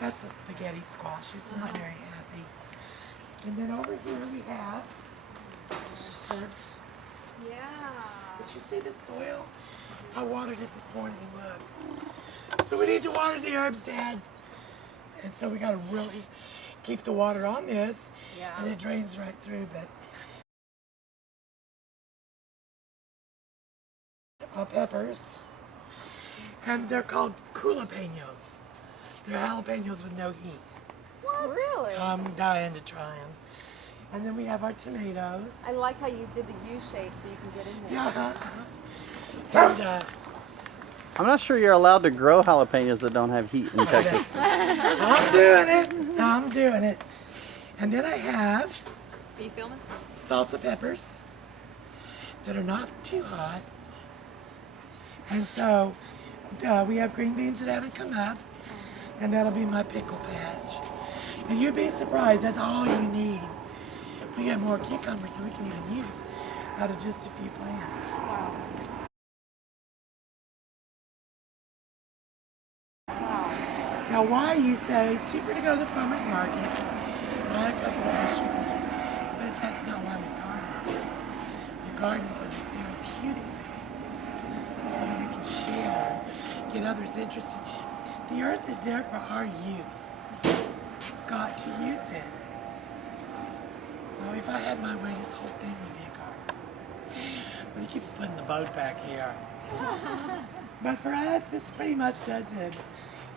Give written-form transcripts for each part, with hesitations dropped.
That's a spaghetti squash. It's not very happy. And then over here we have herbs. Yeah. Did you see the soil? I watered it this morning, look. So we need to water the herbs, Dad. And so we gotta really keep the water on this. Yeah. And it drains right through, but peppers. And they're called jalapenos. They're jalapenos with no heat. What? Really? I'm dying to try them. And then we have our tomatoes. I like how you did the U shape so you can get in there. Yeah. And I'm not sure you're allowed to grow jalapenos that don't have heat in Texas. I'm doing it. I'm doing it. And then I have Are you filming? salsa peppers that are not too hot. And so we have green beans that haven't come up. And that'll be my pickle patch. And you'd be surprised, that's all you need. We get more cucumbers than we can even use out of just a few plants. Wow. Wow. Now why, you say, it's cheaper to go to the farmer's market, buy a couple of dishes, but that's not why we garden. We garden for the therapeutic, so that we can share, get others interested. The earth is there for our use. We've got to use it. So if I had my way, this whole thing would be a garden. But he keeps putting the boat back here. But for us, this pretty much does it.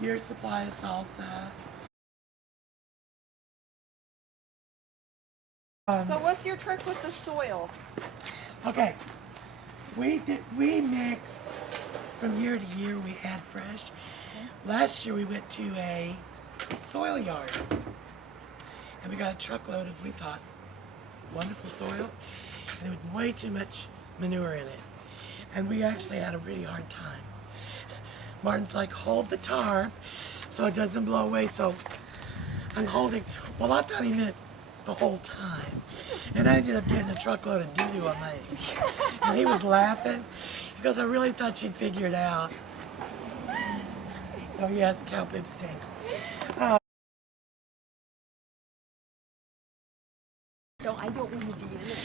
Year's supply of salsa. So what's your trick with the soil? Okay, we mix from year to year. We add fresh. Last year we went to a soil yard, and we got a truckload of, we thought, wonderful soil, and it was way too much manure in it, and we actually had a really hard time. Martin's like, hold the tarp so it doesn't blow away. So I'm holding. Well, I thought he meant the whole time, and I ended up getting a truckload of doo-doo on my, and he was laughing because I really thought you'd figure it out. So yes, cow poop stinks. I don't want to be in it.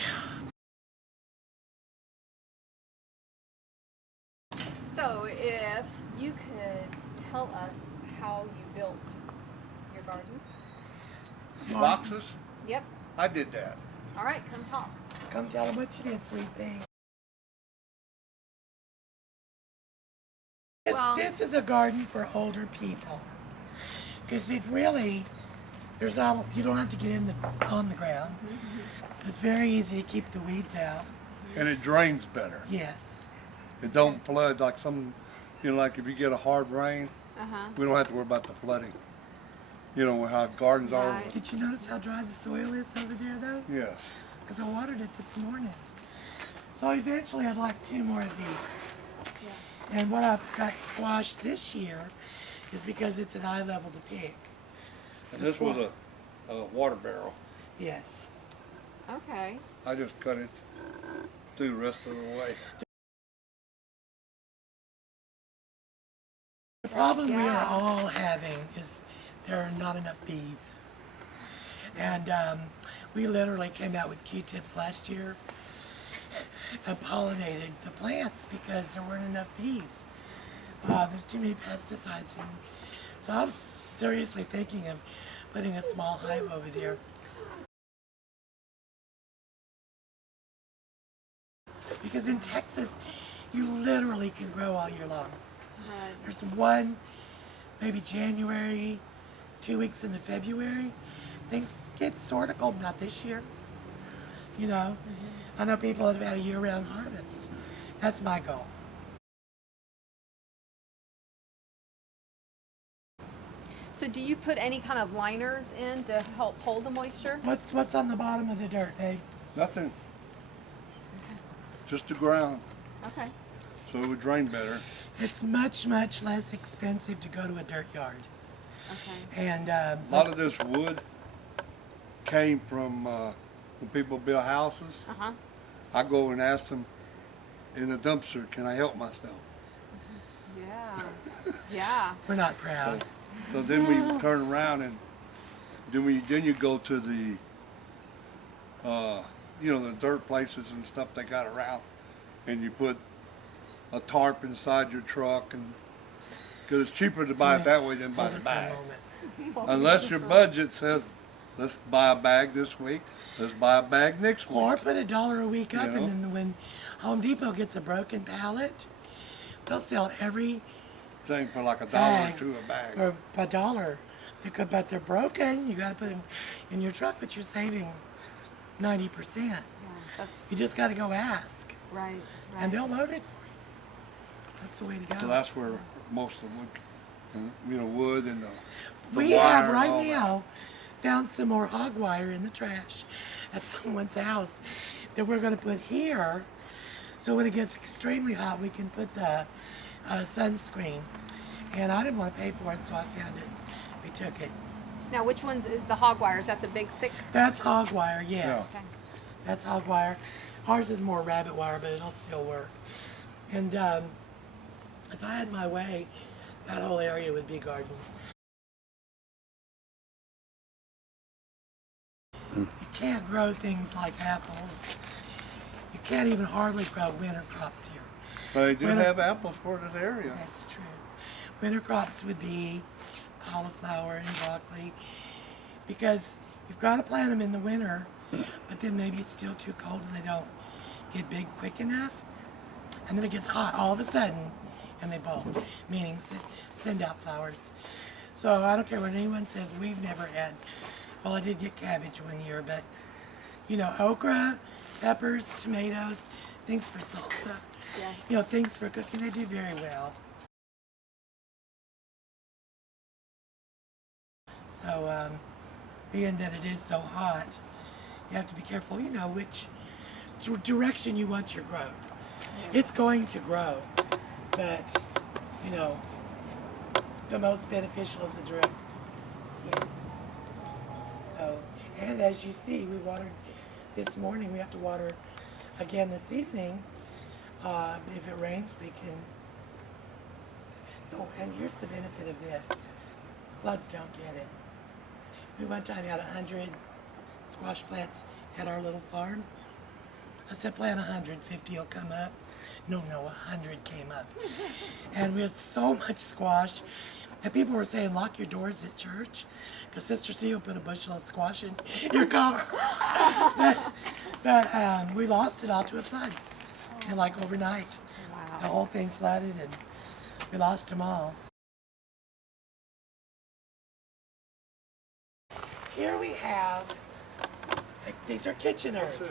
So if you could tell us how you built your garden. Boxes? Yep. I did that. All right, come talk. Come tell him what you did, sweet thing. This is a garden for older people, because it really, there's not, you don't have to get in on the ground. It's very easy to keep the weeds out. And it drains better. Yes. It don't flood like some, like if you get a hard rain, Uh-huh. we don't have to worry about the flooding. How gardens are. Right. Did you notice how dry the soil is over there, though? Yes. Because I watered it this morning. So eventually I'd like 2 more of these. Yeah. And what I've got squashed this year is because it's an eye level to pick. And this was a water barrel. Yes. Okay. I just cut it through the rest of the way. The problem we are all having is there are not enough bees. And we literally came out with Q-tips last year and pollinated the plants because there weren't enough bees. There's too many pesticides. So I'm seriously thinking of putting a small hive over there. Because in Texas, you literally can grow all year long. Right. There's one, maybe January, 2 weeks into February. Things get sort of cold, not this year. I know people that have had a year-round harvest. That's my goal. So do you put any kind of liners in to help hold the moisture? What's on the bottom of the dirt, babe? Nothing. Just the ground. Okay. So it would drain better. It's much, much less expensive to go to a dirt yard. Okay. And A lot of this wood came from when people build houses. Uh-huh. I go and ask them in the dumpster, can I help myself? Yeah. Yeah. we're not proud. So then we turn around and then you go to the the dirt places and stuff they got around, and you put a tarp inside your truck, and because it's cheaper to buy it that way than buy the bag. Unless your budget says, let's buy a bag this week, let's buy a bag next week. Or put $1 a week up, You know? and then when Home Depot gets a broken pallet, they'll sell every Thing for like $1 or bag $2 a bag. for $1. But they're broken. You got to put them in your truck, but you're saving 90%. That's You just got to go ask, right. and they'll load it for you. That's the way to go. So that's where most of the wood and the We wire have and right all that. now found some more hog wire in the trash at someone's house that we're going to put here. So when it gets extremely hot, we can put the sunscreen. And I didn't want to pay for it, so I found it. We took it. Now, which ones is the hog wire? Is that the big thick? That's hog wire, yes. Yeah. Okay. That's hog wire. Ours is more rabbit wire, but it'll still work. And if I had my way, that whole area would be garden. You can't grow things like apples. You can't even hardly grow winter crops here. But they do Winter- have apples for this area. That's true. Winter crops would be cauliflower and broccoli, because you've got to plant them in the winter, but then maybe it's still too cold and they don't get big quick enough. And then it gets hot all of a sudden and they bulge, meaning send out flowers. So I don't care what anyone says, we've never had, well, I did get cabbage one year, but okra, peppers, tomatoes, things for salsa, things for cooking, they do very well. So, being that it is so hot, you have to be careful, which direction you want your growth. It's going to grow, but, the most beneficial is the direct. Yeah. So, and as you see, we watered this morning. We have to water again this evening. If it rains, we can. Oh, and here's the benefit of this. Floods don't get it. We one time had 100 squash plants at our little farm. I said, plant 100, 50 will come up. No, 100 came up. And we had so much squash. And people were saying, lock your doors at church, because Sister C will put a bushel of squash in your car. but we lost it all to a flood. And like overnight. Wow. The whole thing flooded and we lost them all. Here we have, these are kitchen herbs.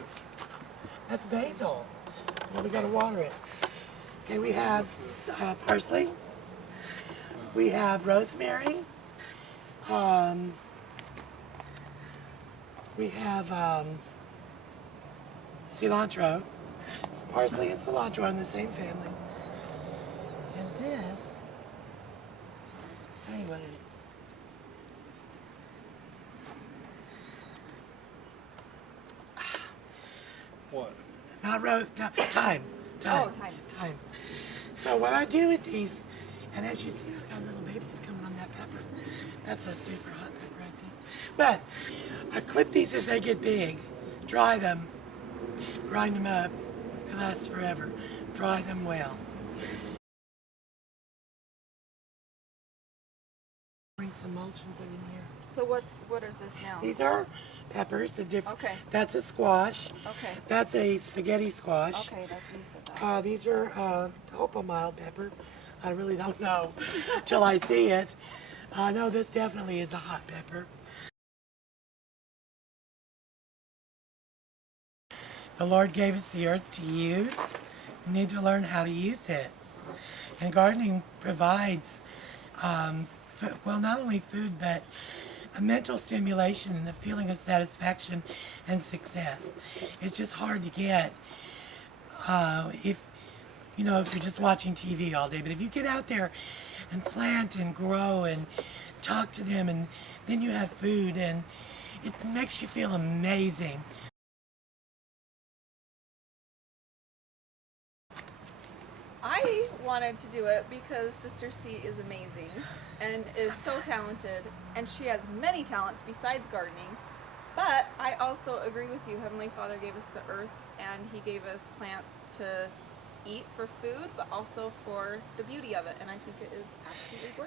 That's basil. Well, we gotta water it. Okay, we have parsley. We have rosemary. We have cilantro. It's parsley and cilantro in the same family. And this, I'll tell you what it is. What? Not rose, no, thyme. Oh, thyme. So what I do with these, and as you see, I've got little babies coming on that pepper. That's a super hot pepper, I think. But I clip these as they get big, dry them, grind them up. It lasts forever. Dry them well. Bring some mulch and put in here. So what is this now? These are peppers of different. Okay. That's a squash. Okay. That's a spaghetti squash. Okay, that's you said that. These are, I hope a mild pepper. I really don't know till I see it. No, this definitely is a hot pepper. The Lord gave us the earth to use. We need to learn how to use it. And gardening provides, not only food, but a mental stimulation and a feeling of satisfaction and success. It's just hard to get if you're just watching TV all day. But if you get out there and plant and grow and talk to them, and then you have food, and it makes you feel amazing. I wanted to do it because Sister C is amazing and is so talented, and she has many talents besides gardening. But I also agree with you. Heavenly Father gave us the earth, and He gave us plants to eat for food, but also for the beauty of it, and I think it is absolutely gorgeous.